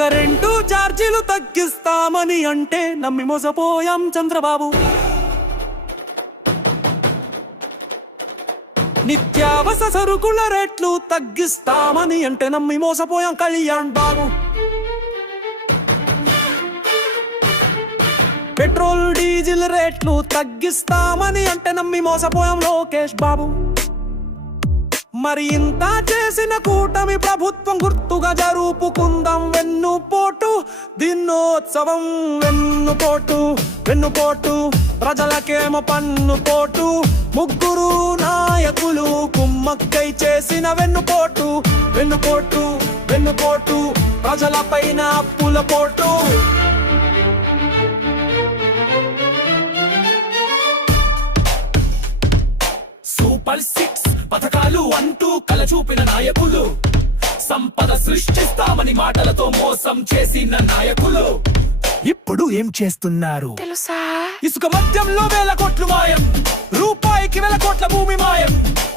current ఛార్జీలు తగ్గిస్తామని అంటే నమ్మి మోసపోయాం చంద్రబాబు నిత్యావసర సరుకుల రేట్లు తగ్గిస్తామని అంటే నమ్మి మోసపోయాం కళ్యాణ్ బాబు పెట్రోల్ డీజిల్ రేట్లు తగ్గిస్తామని అంటే నమ్మి మోసపోయాం లోకేష్ బాబు మరి ఇంత చేసిన కూటమి ప్రభుత్వం గుర్తుగా జరుపుకుందాం వెన్ను పోటు దినోత్సవం వెన్ను పోటు వెన్ను పోటు ప్రజలకేమో పన్ను పోటు ముగ్గురు నాయకులు కుమ్మక్కై చేసిన వెన్ను పోటు వెన్ను పోటు వెన్ను పోటు ప్రజలపైన అప్పుల పోటు సూపర్ సి వెన్నెల చూపిన నాయకులు సంపద సృష్టిస్తామని మాటలతో మోసం చేసిన నాయకులు ఇప్పుడు ఏం చేస్తున్నారు ఇసుక మద్యంలో వేల కోట్లు మాయం రూపాయికి వేల కోట్ల భూమి మాయం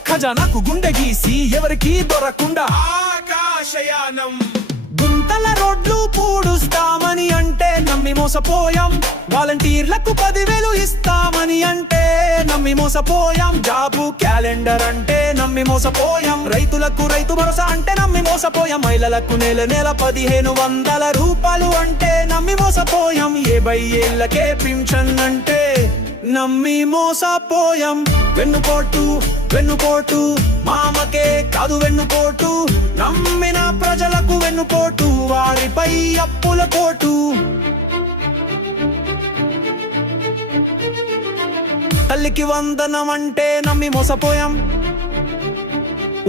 ఖజానాకు గుండె గీసి ఎవరికి దొరకుండా ఆకాశయానం గుంతల రోడ్లు పూడుస్తామని అంటే నమ్మి మోసపోయాం వాలంటీర్లకు పదివేలు ఇస్తామని నమ్మి మోసపోయాం జాబు క్యాలెండర్ అంటే నమ్మి మోసపోయాం రైతులకు రైతు భరోసా అంటే నమ్మి మోసపోయాం మహిళలకు నెల నెల పదిహేను వందల రూపాయలు అంటే నమ్మి మోసపోయాం బై ఏళ్ళకే పింఛన్ అంటే నమ్మి మోసపోయాం వెన్నుపోటు వెన్నుపోటు మామకే కాదు వెన్నుపోటు నమ్మిన ప్రజలకు వెన్నుపోటు వారిపై అప్పుల కోటు తల్లికి వందనం అంటే నమ్మి మోసపోయాం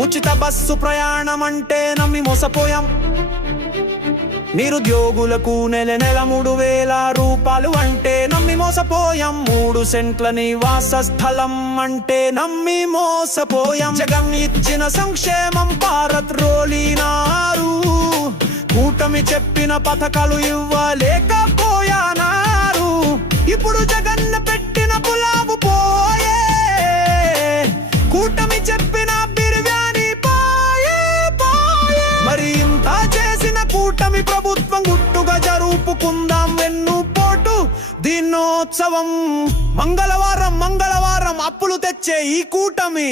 ఉచిత బస్సు ప్రయాణం అంటే నమ్మి మోసపోయాం నిరుద్యోగులకు నెల నెల మూడు వేల రూపాయలు అంటే నమ్మి మోసపోయాం మూడు సెంట్ల నివాస స్థలం అంటే నమ్మి మోసపోయాం జగన్ ఇచ్చిన సంక్షేమం భారత్ రోలినారు కూటమి చెప్పిన పథకాలు ఇవ్వలేకపోయానారు ఇప్పుడు జగన్ కూటమి ప్రభుత్వం గుట్టుగా జరుపుకుందాం వెన్ను పోటు దినోత్సవం మంగళవారం మంగళవారం అప్పులు తెచ్చే ఈ కూటమి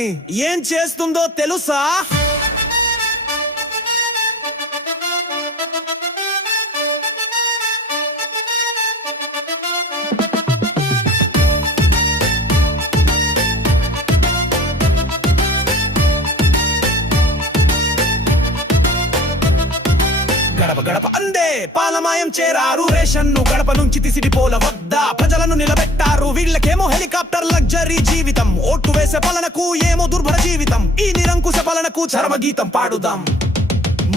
ఏం చేస్తుందో తెలుసా పాలమాయం చేరారు రేషన్ ను గడప నుంచి తిసిడి పోల వద్ద ప్రజలను నిలబెట్టారు వీళ్ళకేమో హెలికాప్టర్ లగ్జరీ జీవితం ఓటు వేసే పలనకు ఏమో దుర్భర జీవితం ఈ నిరంకుశ పలనకు గీతం పాడుదాం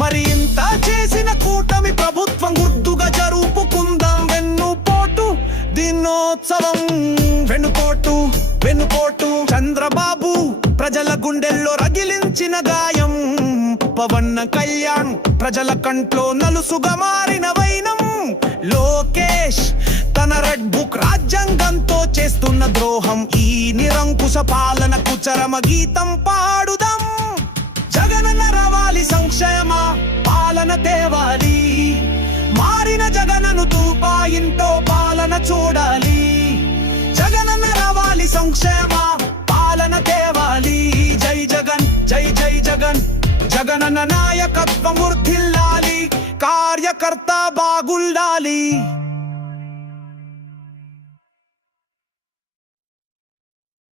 మరి ఇంత చేసిన కూటమి ప్రభుత్వం గుర్తుగా జరుపుకుందాం పోటు దినోత్సవం వెన్నుపోటు వెన్నుపోటు చంద్రబాబు ప్రజల గుండెల్లో రగిలించిన గాయ వన్న కళ్యాణ్ ప్రజల కంట్లో నలుసుగా మారిన వైనం లోకేష్ తన రెడ్ బుక్ రాజ్యాంగంతో చేస్తున్న ద్రోహం ఈ నిరంకుశ పాలన కుచరమ గీతం పాడుదాం జగనన్న రవాలి సంక్షయమా పాలన తేవాలి మారిన జగనను తూపాయింతో పాలన చూడాలి జగనన్న రవాలి సంక్షయమా పాలన తేవాలి జగనన్న నాయకత్వం వర్ధిల్లాలి కార్యకర్త బాగుండాలి